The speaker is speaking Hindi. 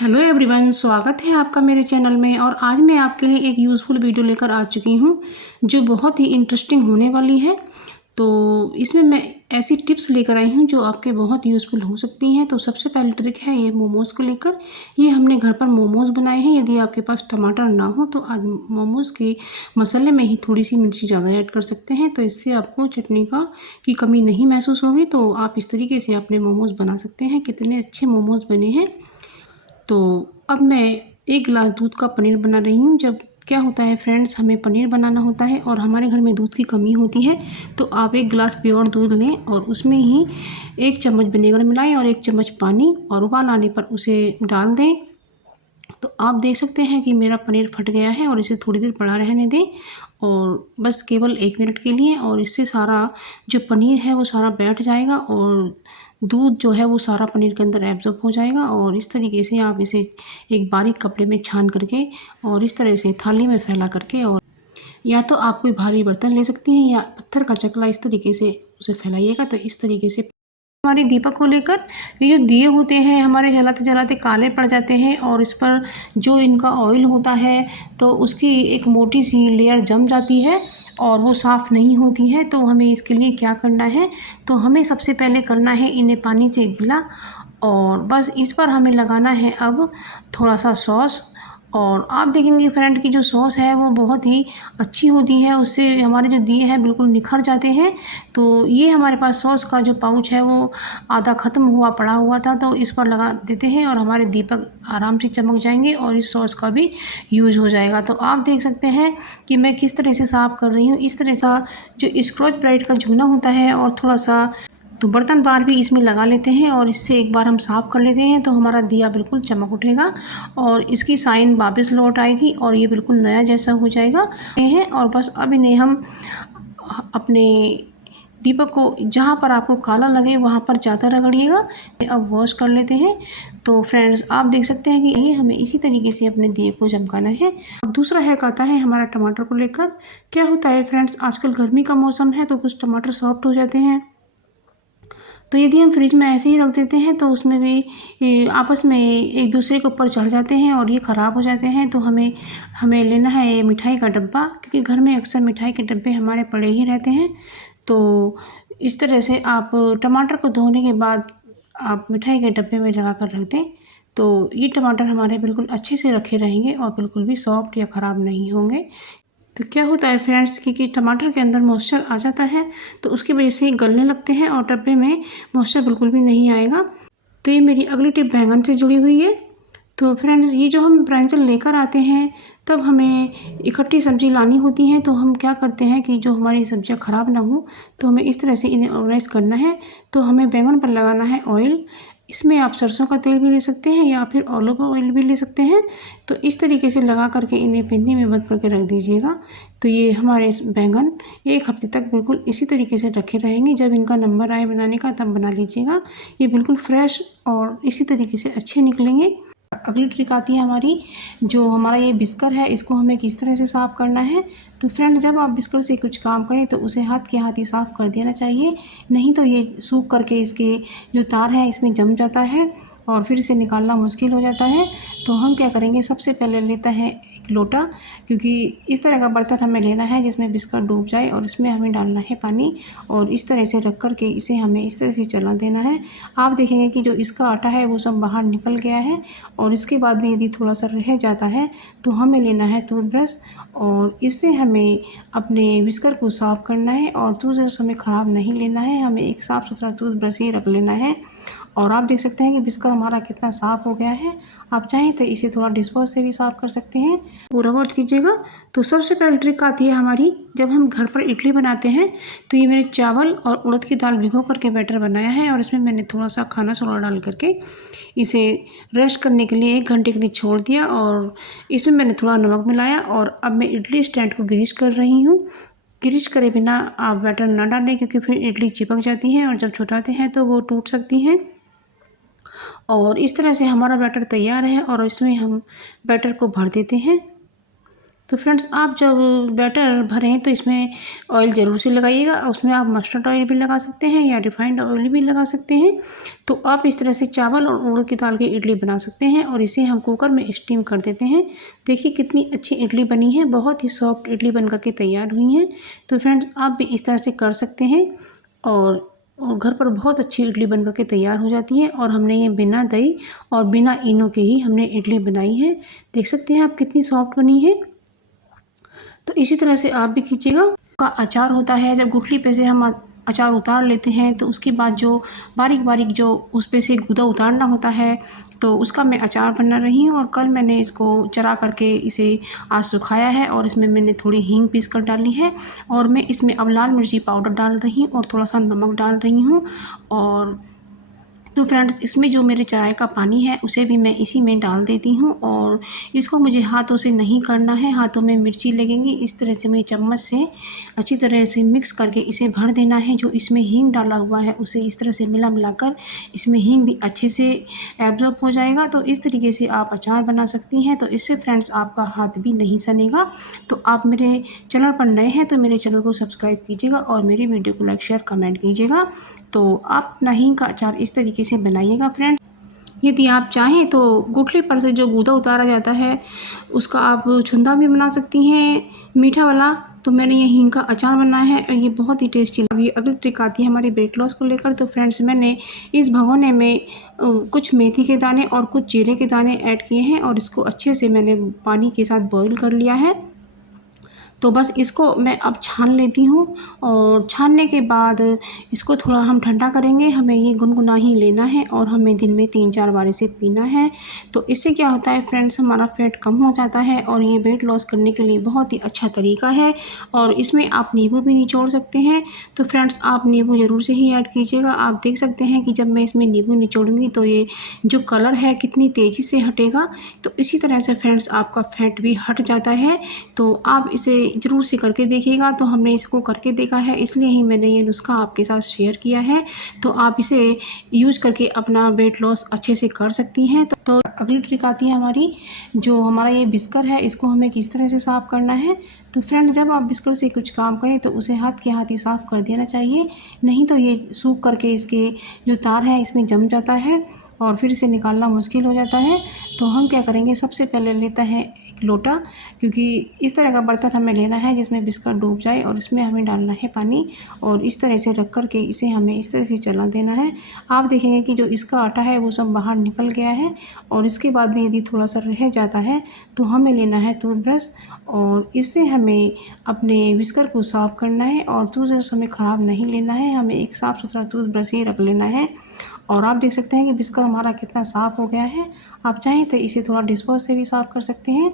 हेलो एवरीवन, स्वागत है आपका मेरे चैनल में। और आज मैं आपके लिए एक यूज़फुल वीडियो लेकर आ चुकी हूँ जो बहुत ही इंटरेस्टिंग होने वाली है। तो इसमें मैं ऐसी टिप्स लेकर आई हूँ जो आपके बहुत यूज़फुल हो सकती हैं। तो सबसे पहली ट्रिक है ये मोमोज़ को लेकर। ये हमने घर पर मोमोज़ बनाए हैं। यदि आपके पास टमाटर ना हो तो आज मोमोज़ के मसाले में ही थोड़ी सी मिर्ची ज़्यादा ऐड कर सकते हैं, तो इससे आपको चटनी की कमी नहीं महसूस होगी। तो आप इस तरीके से अपने मोमोज़ बना सकते हैं। कितने अच्छे मोमोज़ बने हैं। तो अब मैं 1 गिलास दूध का पनीर बना रही हूँ। जब क्या होता है फ्रेंड्स, हमें पनीर बनाना होता है और हमारे घर में दूध की कमी होती है, तो आप 1 गिलास प्योर दूध लें और उसमें ही 1 चम्मच विनेगर मिलाएं और 1 चम्मच पानी, और उबाल आने पर उसे डाल दें। तो आप देख सकते हैं कि मेरा पनीर फट गया है और इसे थोड़ी देर पड़ा रहने दें, और बस केवल 1 मिनट के लिए। और इससे सारा जो पनीर है वो सारा बैठ जाएगा और दूध जो है वो सारा पनीर के अंदर एब्जॉर्ब हो जाएगा। और इस तरीके से आप इसे एक बारीक कपड़े में छान करके और इस तरह से थाली में फैला करके, और या तो आप कोई भारी बर्तन ले सकती हैं या पत्थर का चकला, इस तरीके से उसे फैलाइएगा। तो इस तरीके से हमारे दीपक को लेकर, ये जो दिए होते हैं हमारे जलाते जलाते काले पड़ जाते हैं और इस पर जो इनका ऑयल होता है तो उसकी एक मोटी सी लेयर जम जाती है और वो साफ़ नहीं होती है। तो हमें इसके लिए क्या करना है, तो हमें सबसे पहले करना है इन्हें पानी से गीला, और बस इस पर हमें लगाना है अब थोड़ा सा सॉस। और आप देखेंगे फ्रेंड की जो सॉस है वो बहुत ही अच्छी होती है, उससे हमारे जो दिए हैं बिल्कुल निखर जाते हैं। तो ये हमारे पास सॉस का जो पाउच है वो आधा ख़त्म हुआ पड़ा हुआ था, तो इस पर लगा देते हैं और हमारे दीपक आराम से चमक जाएंगे और इस सॉस का भी यूज़ हो जाएगा। तो आप देख सकते हैं कि मैं किस तरह से साफ़ कर रही हूँ। इस तरह सा जो स्क्रॉच ब्राइट का जूना होता है और थोड़ा सा तो बर्तन बार भी इसमें लगा लेते हैं और इससे एक बार हम साफ़ कर लेते हैं, तो हमारा दिया बिल्कुल चमक उठेगा और इसकी साइन वापस लौट आएगी और ये बिल्कुल नया जैसा हो जाएगा है। और बस अब इन्हें हम अपने दीपक को जहाँ पर आपको काला लगे वहाँ पर ज़्यादा रगड़िएगा। अब वॉश कर लेते हैं। तो फ्रेंड्स आप देख सकते हैं कि ये हमें इसी तरीके से अपने दिए को चमकाना है। अब दूसरा हैक आता है हमारा टमाटर को लेकर। क्या होता है फ्रेंड्स, आजकल गर्मी का मौसम है तो कुछ टमाटर सॉफ्ट हो जाते हैं, तो यदि हम फ्रिज में ऐसे ही रख देते हैं तो उसमें भी आपस में एक दूसरे के ऊपर चढ़ जाते हैं और ये ख़राब हो जाते हैं। तो हमें हमें लेना है ये मिठाई का डब्बा, क्योंकि घर में अक्सर मिठाई के डब्बे हमारे पड़े ही रहते हैं। तो इस तरह से आप टमाटर को धोने के बाद आप मिठाई के डब्बे में लगा कर रख दें, तो ये टमाटर हमारे बिल्कुल अच्छे से रखे रहेंगे और बिल्कुल भी सॉफ्ट या ख़राब नहीं होंगे। तो क्या होता है फ्रेंड्स कि टमाटर के अंदर मॉइस्चर आ जाता है, तो उसकी वजह से गलने लगते हैं और डब्बे में मॉइस्चर बिल्कुल भी नहीं आएगा। तो ये मेरी अगली टिप बैंगन से जुड़ी हुई है। तो फ्रेंड्स ये जो हम ब्रांचल लेकर आते हैं तब हमें इकट्ठी सब्ज़ी लानी होती है, तो हम क्या करते हैं कि जो हमारी सब्जियां ख़राब ना हो तो हमें इस तरह से इन्हें ऑर्गेनाइज़ करना है। तो हमें बैंगन पर लगाना है ऑयल। इसमें आप सरसों का तेल भी ले सकते हैं या फिर ऑलिव ऑयल भी ले सकते हैं। तो इस तरीके से लगा करके इन्हें पिन्नी में बंद करके रख दीजिएगा। तो ये हमारे बैंगन 1 हफ्ते तक बिल्कुल इसी तरीके से रखे रहेंगे। जब इनका नंबर आए बनाने का तब बना लीजिएगा। ये बिल्कुल फ्रेश और इसी तरीके से अच्छे निकलेंगे। अगली ट्रिक आती है हमारी, जो हमारा ये बिस्कर है इसको हमें किस तरह से साफ़ करना है। तो फ्रेंड जब आप बिस्कर से कुछ काम करें तो उसे हाथ के हाथ ही साफ़ कर देना चाहिए, नहीं तो ये सूख करके इसके जो तार है इसमें जम जाता है और फिर इसे निकालना मुश्किल हो जाता है। तो हम क्या करेंगे, सबसे पहले लेता है एक लोटा, क्योंकि इस तरह का बर्तन हमें लेना है जिसमें बिस्कर डूब जाए और इसमें हमें डालना है पानी, और इस तरह से रख कर के इसे हमें इस तरह से चला देना है। आप देखेंगे कि जो इसका आटा है वो सब बाहर निकल गया है। और इसके बाद भी यदि थोड़ा सा रह जाता है तो हमें लेना है टूथब्रश और इससे हमें अपने बिस्कर को साफ़ करना है। और टूथब्रश हमें ख़राब नहीं लेना है, हमें एक साफ़ सुथरा टूथब्रश ही रख लेना है। और आप देख सकते हैं कि बिस्कर हमारा कितना साफ़ हो गया है। आप चाहें तो इसे थोड़ा डिश वॉश से भी साफ़ कर सकते हैं। पूरा वॉश कीजिएगा। तो सबसे पहले ट्रिक आती है हमारी, जब हम घर पर इडली बनाते हैं तो ये मैंने चावल और उड़द की दाल भिगो करके बैटर बनाया है और इसमें मैंने थोड़ा सा खाना सोडा डाल करके इसे रेस्ट करने के लिए 1 घंटे के लिए छोड़ दिया, और इसमें मैंने थोड़ा नमक मिलाया। और अब मैं इडली स्टैंड को ग्रीस कर रही हूँ। ग्रीस करे बिना आप बैटर ना डालें, क्योंकि फिर इडली चिपक जाती हैं और जब छुटाते हैं तो वो टूट सकती हैं। और इस तरह से हमारा बैटर तैयार है और इसमें हम बैटर को भर देते हैं। तो फ्रेंड्स आप जब बैटर भरें तो इसमें ऑयल ज़रूर से लगाइएगा। उसमें आप मस्टर्ड ऑयल भी लगा सकते हैं या रिफाइंड ऑयल भी लगा सकते हैं। तो आप इस तरह से चावल और उड़द की दाल की इडली बना सकते हैं और इसे हम कुकर में स्टीम कर देते हैं। देखिए कितनी अच्छी इडली बनी है, बहुत ही सॉफ्ट इडली बन करके तैयार हुई है। तो फ्रेंड्स आप भी इस तरह से कर सकते हैं और घर पर बहुत अच्छी इडली बन करके तैयार हो जाती है। और हमने ये बिना दही और बिना इनो के ही हमने इडली बनाई है। देख सकते हैं आप कितनी सॉफ्ट बनी है। तो इसी तरह से आप भी कीजिएगा। का अचार होता है, जब गुठली पे से हम अचार उतार लेते हैं तो उसके बाद जो बारीक बारीक जो उस पे से गूदा उतारना होता है, तो उसका मैं अचार बना रही हूँ। और कल मैंने इसको चरा करके इसे आज सुखाया है और इसमें मैंने थोड़ी हींग पीस कर डाली है और मैं इसमें अब लाल मिर्ची पाउडर डाल रही हूँ और थोड़ा सा नमक डाल रही हूँ। और तो फ्रेंड्स इसमें जो मेरे चाय का पानी है उसे भी मैं इसी में डाल देती हूँ और इसको मुझे हाथों से नहीं करना है, हाथों में मिर्ची लगेंगी। इस तरह से मैं चम्मच से अच्छी तरह से मिक्स करके इसे भर देना है। जो इसमें हींग डाला हुआ है उसे इस तरह से मिला मिलाकर इसमें हींग भी अच्छे से एब्जॉर्ब हो जाएगा। तो इस तरीके से आप अचार बना सकती हैं। तो इससे फ्रेंड्स आपका हाथ भी नहीं सनेगा। तो आप मेरे चैनल पर नए हैं तो मेरे चैनल को सब्सक्राइब कीजिएगा और मेरी वीडियो को लाइक शेयर कमेंट कीजिएगा। तो आप अपना हींग का अचार इस तरीके से बनाइएगा फ्रेंड। यदि आप चाहें तो गुठली पर से जो गूदा उतारा जाता है उसका आप छुंदा भी बना सकती हैं मीठा वाला। तो मैंने ये हींग का अचार बनाया है और ये बहुत ही टेस्टी। अभी अगली ट्रिक आती है हमारी वेट लॉस को लेकर। तो फ्रेंड्स मैंने इस भगोने में कुछ मेथी के दाने और कुछ जीरे के दाने ऐड किए हैं और इसको अच्छे से मैंने पानी के साथ बॉईल कर लिया है। तो बस इसको मैं अब छान लेती हूँ और छानने के बाद इसको थोड़ा हम ठंडा करेंगे। हमें ये गुनगुना ही लेना है और हमें दिन में 3-4 बार इसे पीना है। तो इससे क्या होता है फ्रेंड्स, हमारा फैट कम हो जाता है और ये वेट लॉस करने के लिए बहुत ही अच्छा तरीका है। और इसमें आप नींबू भी निचोड़ सकते हैं। तो फ्रेंड्स आप नींबू ज़रूर से ही ऐड कीजिएगा। आप देख सकते हैं कि जब मैं इसमें नींबू निचोड़ूंगी तो ये जो कलर है कितनी तेज़ी से हटेगा। तो इसी तरह से फ्रेंड्स आपका फैट भी हट जाता है। तो आप इसे ज़रूर से करके देखिएगा। तो हमने इसको करके देखा है इसलिए ही मैंने ये नुस्खा आपके साथ शेयर किया है। तो आप इसे यूज़ करके अपना वेट लॉस अच्छे से कर सकती हैं। तो अगली ट्रिक आती है हमारी, जो हमारा ये बिस्कर है इसको हमें किस तरह से साफ़ करना है। तो फ्रेंड जब आप बिस्कर से कुछ काम करें तो उसे हाथ के हाथ ही साफ़ कर देना चाहिए, नहीं तो ये सूख करके इसके जो तार है इसमें जम जाता है और फिर इसे निकालना मुश्किल हो जाता है। तो हम क्या करेंगे, सबसे पहले लेता है एक लोटा, क्योंकि इस तरह का बर्तन हमें लेना है जिसमें बिस्कुट डूब जाए और इसमें हमें डालना है पानी और इस तरह से रख कर के इसे हमें इस तरह से चला देना है। आप देखेंगे कि जो इसका आटा है वो सब बाहर निकल गया है। और इसके बाद में यदि थोड़ा सा रह जाता है तो हमें लेना है टूथब्रश और इससे हमें अपने बिस्कुट को साफ़ करना है। और टूथब्रश हमें ख़राब नहीं लेना है, हमें एक साफ़ सुथरा टूथब्रश ही रख लेना है। और आप देख सकते हैं कि बिस्कुट हमारा कितना साफ़ हो गया है। आप चाहें तो इसे थोड़ा डिशवॉश से भी साफ़ कर सकते हैं।